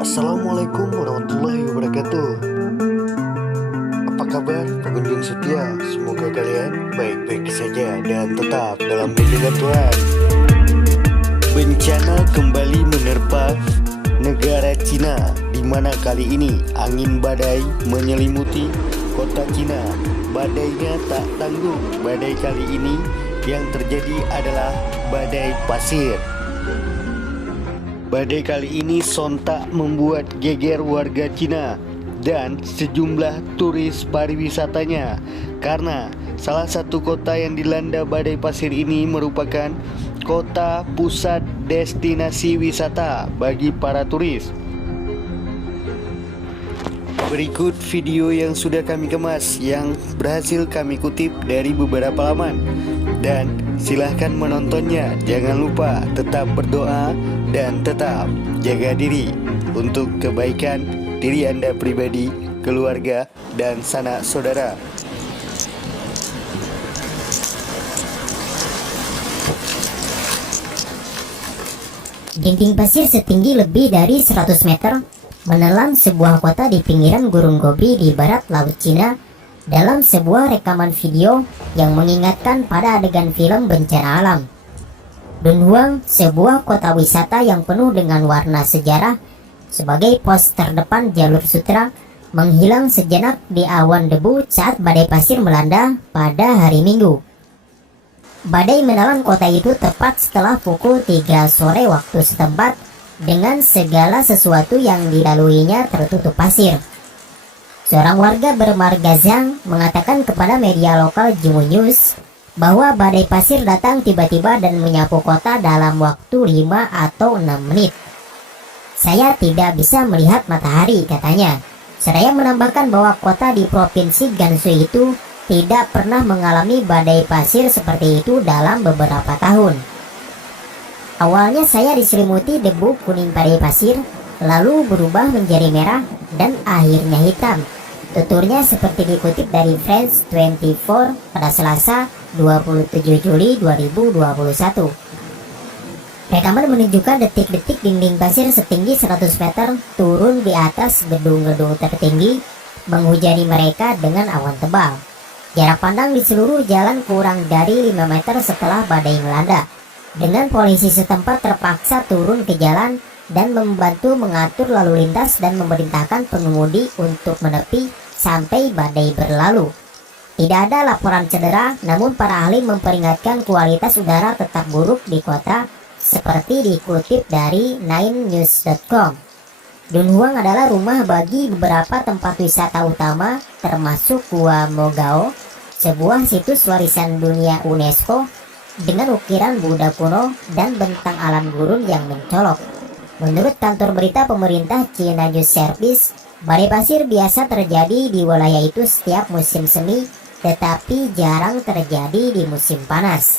Assalamualaikum warahmatullahi wabarakatuh. Apa kabar pengunjung setia? Semoga kalian baik-baik saja dan tetap dalam lindungan Tuhan. Bencana kembali menerpa negara Cina, di mana kali ini angin badai menyelimuti kota Cina. Badainya tak tanggung. Badai kali ini yang terjadi adalah badai pasir. Badai kali ini sontak membuat geger warga Cina dan sejumlah turis pariwisatanya, karena salah satu kota yang dilanda badai pasir ini merupakan kota pusat destinasi wisata bagi para turis. Berikut video yang sudah kami kemas yang berhasil kami kutip dari beberapa laman, dan silahkan menontonnya. Jangan lupa tetap berdoa dan tetap jaga diri untuk kebaikan diri Anda pribadi, keluarga, dan sanak saudara. Dinding pasir setinggi lebih dari 100 meter menelan sebuah kota di pinggiran Gurun Gobi di barat Laut Cina dalam sebuah rekaman video yang mengingatkan pada adegan film bencana alam. Dunhuang, sebuah kota wisata yang penuh dengan warna sejarah, sebagai pos terdepan jalur sutra, menghilang sejenak di awan debu saat badai pasir melanda pada hari Minggu. Badai menelan kota itu tepat setelah pukul 3 sore waktu setempat, dengan segala sesuatu yang dilaluinya tertutup pasir. Seorang warga bermarga Zhang mengatakan kepada media lokal Jimu News bahwa badai pasir datang tiba-tiba dan menyapu kota dalam waktu 5 atau 6 menit. Saya tidak bisa melihat matahari, katanya. Seraya menambahkan bahwa kota di provinsi Gansu itu tidak pernah mengalami badai pasir seperti itu dalam beberapa tahun. Awalnya saya diselimuti debu kuning badai pasir, lalu berubah menjadi merah dan akhirnya hitam, tuturnya seperti dikutip dari France 24 pada Selasa 27 Juli 2021. Rekaman menunjukkan detik-detik dinding pasir setinggi 100 meter turun di atas gedung-gedung tertinggi, menghujani mereka dengan awan tebal. Jarak pandang di seluruh jalan kurang dari 5 meter setelah badai melanda, dengan polisi setempat terpaksa turun ke jalan dan membantu mengatur lalu lintas dan memerintahkan pengemudi untuk menepi sampai badai berlalu. Tidak ada laporan cedera, namun para ahli memperingatkan kualitas udara tetap buruk di kota, seperti dikutip dari 9news.com. Dunhuang adalah rumah bagi beberapa tempat wisata utama, termasuk Gua Mogao, sebuah situs warisan dunia UNESCO dengan ukiran Buddha kuno dan bentang alam gurun yang mencolok. Menurut kantor berita pemerintah China News Service, badai pasir biasa terjadi di wilayah itu setiap musim semi, tetapi jarang terjadi di musim panas.